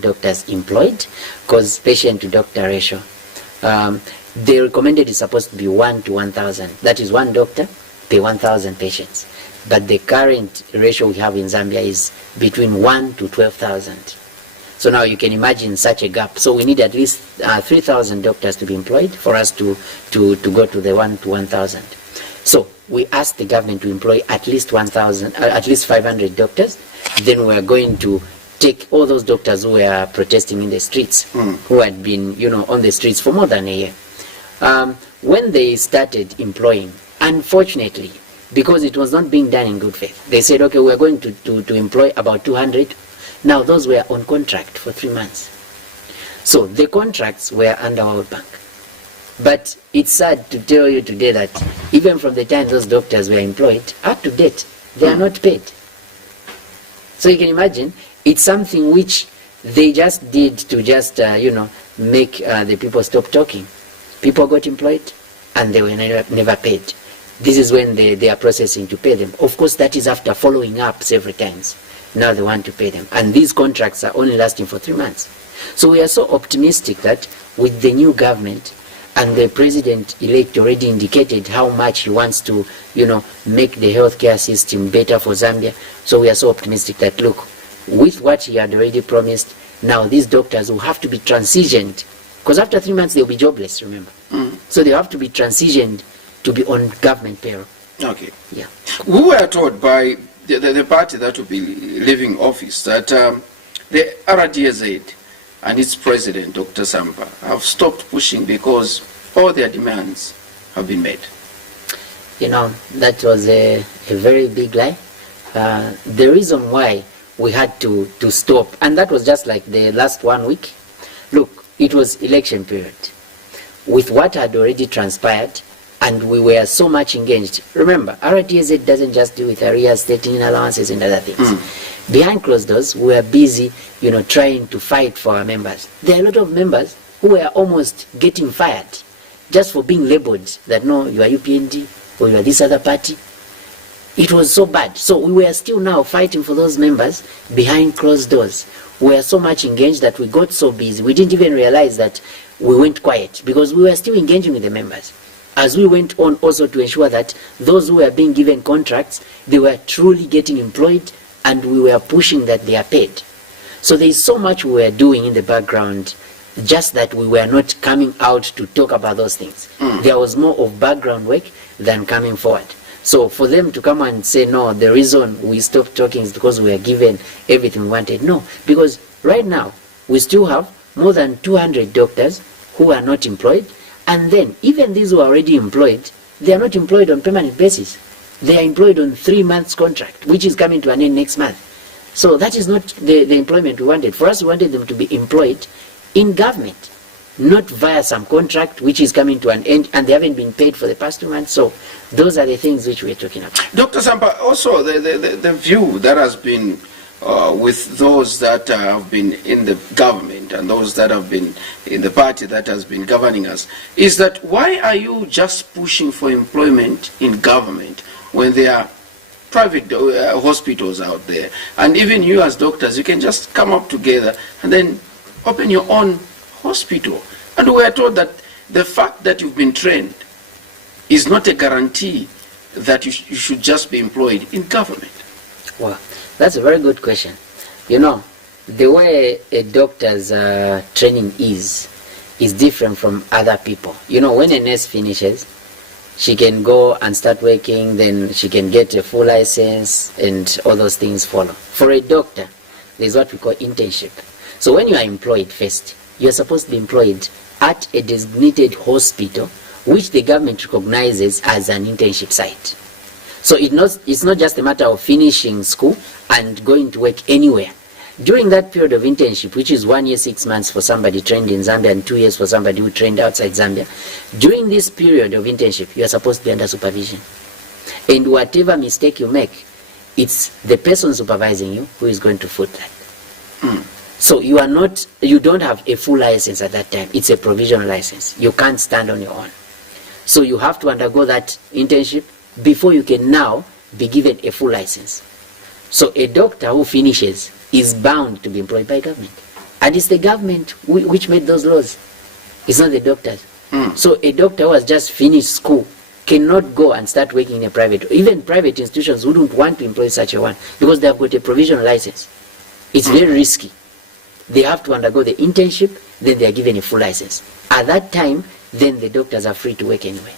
doctors employed, because patient to doctor ratio, the recommended is supposed to be 1 to 1,000. That is 1 doctor per 1,000 patients. But the current ratio we have in Zambia is between 1 to 12,000. So now you can imagine such a gap. So we need at least 3,000 doctors to be employed for us to go to the 1 to 1,000. So we asked the government to employ at least 1,000, at least 500 doctors. Then we are going to take all those doctors who were protesting in the streets, who had been, on the streets for more than a year. When they started employing, unfortunately, because it was not being done in good faith, they said, okay, we're going to employ about 200. Now those were on contract for 3 months. So the contracts were under World Bank. But it's sad to tell you today that even from the time those doctors were employed, up to date, they are not paid. So you can imagine, it's something which they just did to just, make the people stop talking. People got employed and they were never paid. This is when they are processing to pay them. Of course, that is after following up several times. Now they want to pay them. And these contracts are only lasting for 3 months. So we are so optimistic that with the new government, and the president-elect already indicated how much he wants to, make the healthcare system better for Zambia. So we are so optimistic that, look, with what he had already promised, now these doctors will have to be transitioned. Because after 3 months, they'll be jobless, remember. So they have to be transitioned to be on government payroll. Okay. Yeah. We were told by the party that will be leaving office that the RDAZ and its president, Dr. Sampa, have stopped pushing because all their demands have been met. That was a very big lie. The reason why we had to stop, and that was just like the last 1 week. Look, it was election period. With what had already transpired, and we were so much engaged. Remember, RDAZ doesn't just deal with arrears, stating allowances and other things. Behind closed doors, we were busy, trying to fight for our members. There are a lot of members who were almost getting fired just for being labeled that, no, you are UPND or you are this other party. It was so bad. So we were still now fighting for those members behind closed doors. We were so much engaged that we got so busy. We didn't even realize that we went quiet because we were still engaging with the members. As we went on also to ensure that those who were being given contracts, they were truly getting employed, and we were pushing that they are paid. So there is so much we were doing in the background, just that we were not coming out to talk about those things. There was more of background work than coming forward. So for them to come and say, no, the reason we stopped talking is because we were given everything we wanted. No, because right now we still have more than 200 doctors who are not employed. And then, even these who are already employed, they are not employed on permanent basis. They are employed on 3 months contract, which is coming to an end next month. So that is not the employment we wanted. For us, we wanted them to be employed in government, not via some contract which is coming to an end and they haven't been paid for the past 2 months. So those are the things which we're talking about. Dr. Sampa, also the view that has been with those that have been in the government and those that have been in the party that has been governing us is that why are you just pushing for employment in government when there are private hospitals out there, and even you as doctors, you can just come up together and then open your own hospital? And we are told that the fact that you've been trained is not a guarantee that you should just be employed in government. Well, that's a very good question. The way a doctor's training is different from other people. When a nurse finishes, she can go and start working, then she can get a full license and all those things follow. For a doctor, there's what we call internship. So when you are employed first, you're supposed to be employed at a designated hospital which the government recognizes as an internship site. So it's not just a matter of finishing school and going to work anywhere. During that period of internship, which is 1 year, 6 months for somebody trained in Zambia and 2 years for somebody who trained outside Zambia, during this period of internship, you are supposed to be under supervision. And whatever mistake you make, it's the person supervising you who is going to foot that. So you don't have a full license at that time. It's a provisional license. You can't stand on your own. So you have to undergo that internship before you can now be given a full license. So a doctor who finishes is bound to be employed by government. And it's the government which made those laws. It's not the doctors. So a doctor who has just finished school cannot go and start working in a private. Even private institutions wouldn't want to employ such a one because they have got a provisional license. It's very risky. They have to undergo the internship, then they are given a full license. At that time, then the doctors are free to work anyway.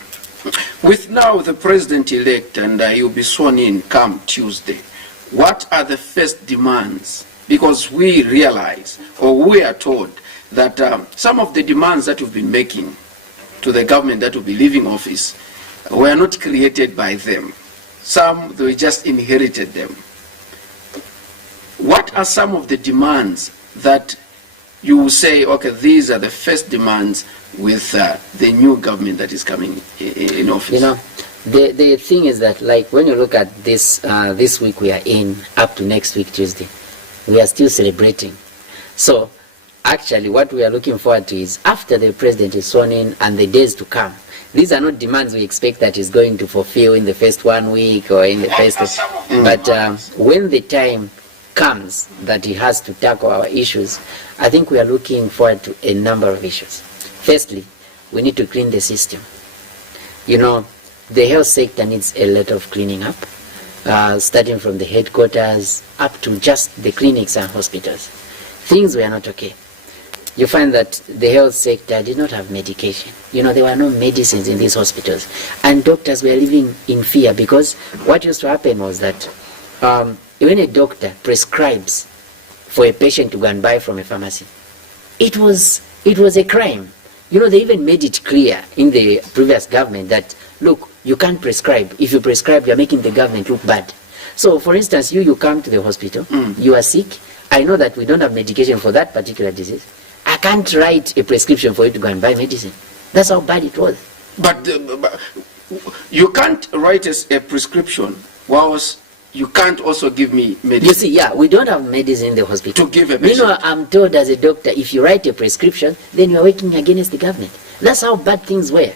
With now the president-elect and he'll be sworn in come Tuesday, what are the first demands? Because we realize, or we are told, that some of the demands that we've been making to the government that will be leaving office were not created by them. Some, they just inherited them. What are some of the demands that you will say, okay, these are the first demands with the new government that is coming in office? You know, the thing is that, like, when you look at this this week we are in, up to next week Tuesday, we are still celebrating. So actually what we are looking forward to is after the president is sworn in and the days to come. These are not demands we expect that he's going to fulfill in the first 1 week or in the first, but when the time comes that he has to tackle our issues, I think we are looking forward to a number of issues. Firstly, we need to clean the system. You know, the health sector needs a lot of cleaning up, starting from the headquarters up to just the clinics and hospitals. Things were not okay. You find that the health sector did not have medication. You know, there were no medicines in these hospitals. And doctors were living in fear because what used to happen was that when a doctor prescribes for a patient to go and buy from a pharmacy, it was a crime. You know, they even made it clear in the previous government that, look, you can't prescribe. If you prescribe, you're making the government look bad. So, for instance, you come to the hospital, you are sick. I know that we don't have medication for that particular disease. I can't write a prescription for you to go and buy medicine. That's how bad it was. But you can't write a prescription whilst you can't also give me medicine. You see, yeah, we don't have medicine in the hospital. To give a patient. You know, I'm told as a doctor, if you write a prescription, then you're working against the government. That's how bad things were.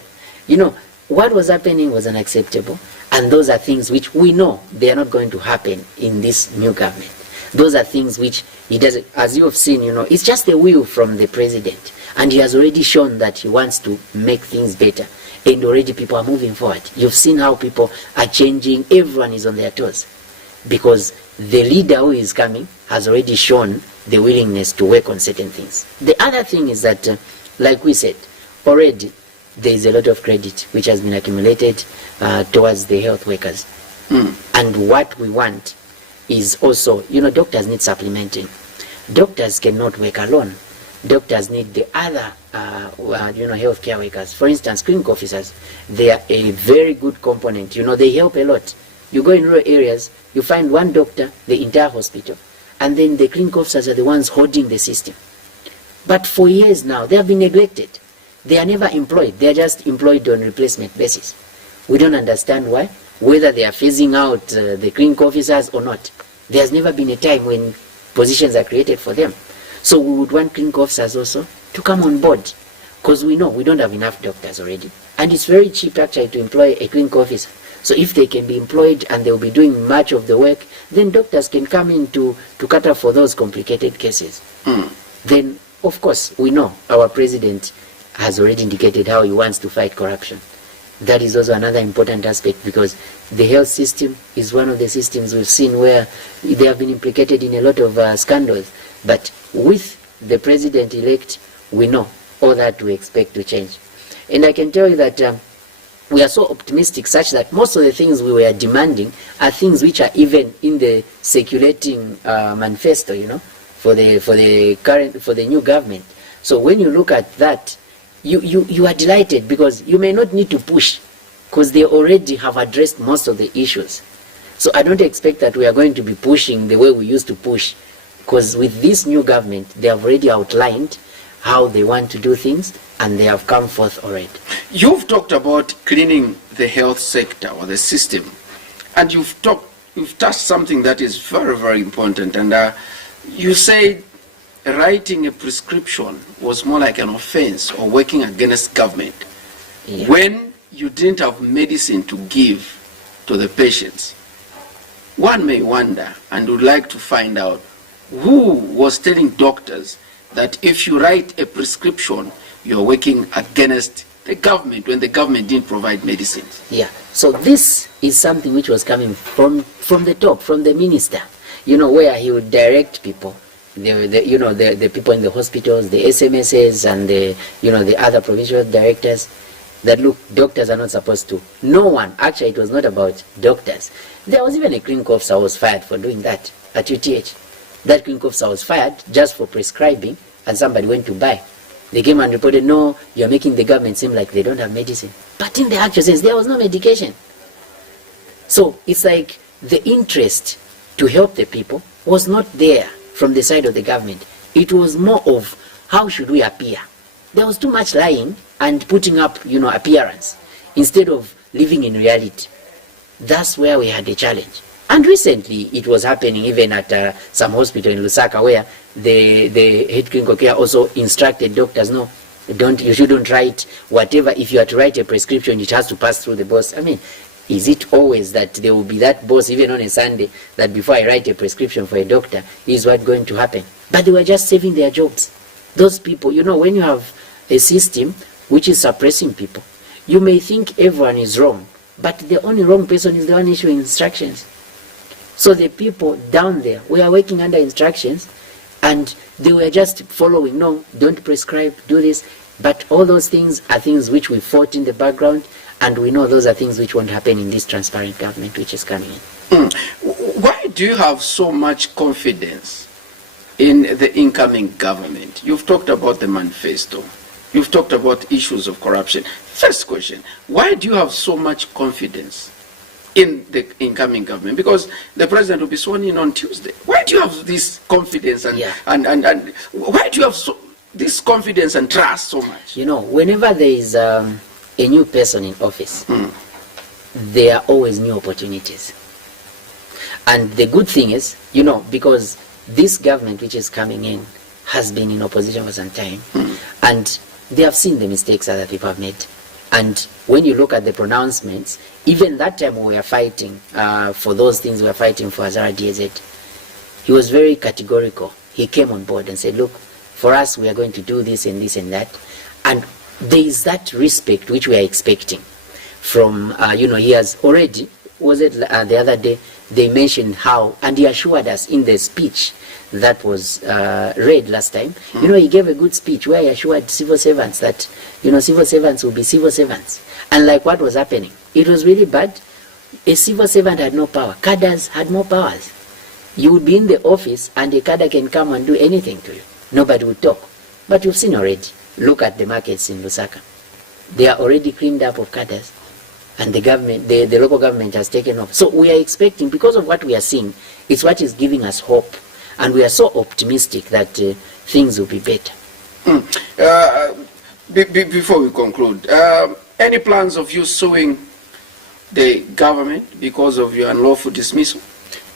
You know, what was happening was unacceptable. And those are things which we know they are not going to happen in this new government. Those are things which he does, as you have seen, you know, it's just a will from the president. And he has already shown that he wants to make things better. And already people are moving forward. You've seen how people are changing. Everyone is on their toes. Because the leader who is coming has already shown the willingness to work on certain things. The other thing is that, like we said, already there is a lot of credit which has been accumulated towards the health workers. And what we want is also, you know, doctors need supplementing. Doctors cannot work alone. Doctors need the other, you know, healthcare workers. For instance, clinic officers, they are a very good component. You know, they help a lot. You go in rural areas, you find one doctor, the entire hospital, and then the clinic officers are the ones holding the system. But for years now, they have been neglected. They are never employed. They are just employed on replacement basis. We don't understand why, whether they are phasing out the clinic officers or not. There has never been a time when positions are created for them. So we would want clinic officers also to come on board, because we know we don't have enough doctors already. And it's very cheap actually to employ a clinic officer. So if they can be employed and they'll be doing much of the work, then doctors can come in to cater for those complicated cases. Then, of course, we know our president has already indicated how he wants to fight corruption. That is also another important aspect, because the health system is one of the systems we've seen where they have been implicated in a lot of scandals. But with the president-elect, we know all that we expect to change. And I can tell you that we are so optimistic such that most of the things we were demanding are things which are even in the circulating manifesto, you know, for the new government. So when you look at that, you are delighted, because you may not need to push, because they already have addressed most of the issues. So I don't expect that we are going to be pushing the way we used to push, because with this new government, they have already outlined how they want to do things, and they have come forth already. You've talked about cleaning the health sector or the system, and you've touched something that is very, very important. And you said writing a prescription was more like an offense or working against government when you didn't have medicine to give to the patients. One may wonder and would like to find out who was telling doctors that if you write a prescription, you're working against the government when the government didn't provide medicines. Yeah. So this is something which was coming from the top, from the minister, where he would direct people, the people in the hospitals, the SMSs, and the other provincial directors, that look, doctors are not supposed to. No one, actually it was not about doctors. There was even a clinic officer who was fired for doing that at UTH. That clinic officer was fired just for prescribing, and somebody went to buy. They came and reported, no, you're making the government seem like they don't have medicine. But in the actual sense, there was no medication. So it's like the interest to help the people was not there from the side of the government. It was more of how should we appear. There was too much lying and putting up, appearance instead of living in reality. That's where we had a challenge. And recently, it was happening even at some hospital in Lusaka, where the head clinical care also instructed doctors, no, you shouldn't write whatever. If you are to write a prescription, it has to pass through the boss. I mean, is it always that there will be that boss, even on a Sunday, that before I write a prescription for a doctor, is what going to happen? But they were just saving their jobs. Those people, when you have a system which is suppressing people, you may think everyone is wrong, but the only wrong person is the one issuing instructions. So the people down there were working under instructions, and they were just following, no, don't prescribe, do this. But all those things are things which we fought in the background, and we know those are things which won't happen in this transparent government which is coming in. Why do you have so much confidence in the incoming government? You've talked about the manifesto. You've talked about issues of corruption. First question, why do you have so much confidence in the incoming government? Because the president will be sworn in on Tuesday. Why do you have this confidence and why do you have this confidence and trust so much? Whenever there is a new person in office, there are always new opportunities. And the good thing is, because this government which is coming in has been in opposition for some time, and they have seen the mistakes other people have made. And when you look at the pronouncements, even that time we were fighting for those things we were fighting for as RDAZ, he was very categorical. He came on board and said, look, for us we are going to do this and this and that. And there is that respect which we are expecting from, he has already, the other day, they mentioned how, and he assured us in the speech that was read last time, he gave a good speech where he assured civil servants that, civil servants will be civil servants. And like what was happening, it was really bad. A civil servant had no power. Cadres had more powers. You would be in the office and a cadre can come and do anything to you. Nobody would talk. But you've seen already. Look at the markets in Lusaka. They are already cleaned up of cadres. And the government, the local government has taken off. So we are expecting, because of what we are seeing, it's what is giving us hope. And we are so optimistic that things will be better. Before we conclude, any plans of you suing the government because of your unlawful dismissal?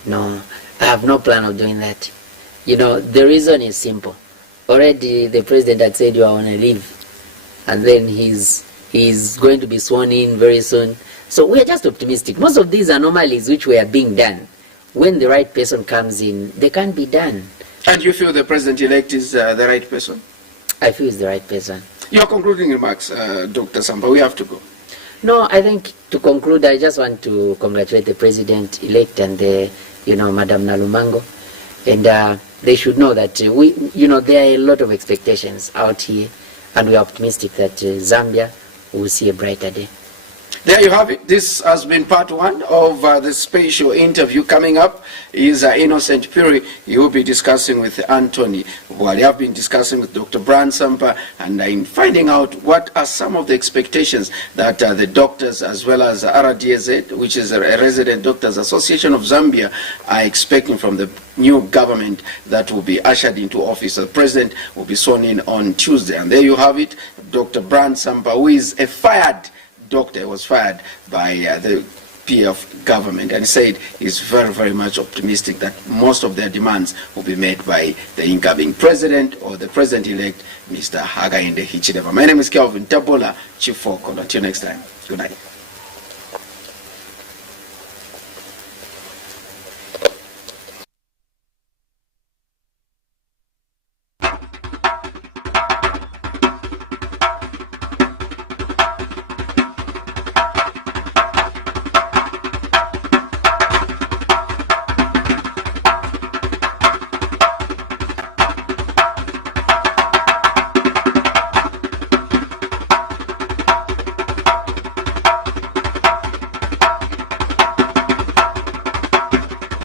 No, I have no plan of doing that. The reason is simple. Already the president had said you are on a leave. And then he's going to be sworn in very soon. So we are just optimistic. Most of these anomalies which were being done, when the right person comes in, they can't be done. And you feel the president-elect is the right person? I feel he's the right person. Your concluding remarks, Dr. Sampa, we have to go. No, I think to conclude, I just want to congratulate the president-elect and Madam Nalumango. And they should know that there are a lot of expectations out here, and we are optimistic that Zambia will see a brighter day. There you have it. This has been part one of the special interview. Coming up is Innocent Piri. He will be discussing with Anthony. Well, they have been discussing with Dr. Brian Sampa, and in finding out what are some of the expectations that the doctors as well as RDAZ, which is a Resident Doctors Association of Zambia, are expecting from the new government that will be ushered into office. The president will be sworn in on Tuesday. And there you have it, Dr. Brian Sampa, who is a fired doctor, was fired by the PF government, and said he's very, very much optimistic that most of their demands will be met by the incoming president or the president-elect, Mr. Hakainde Hichilema. My name is Kelvin Tabola, Chief Focal. Until next time, good night.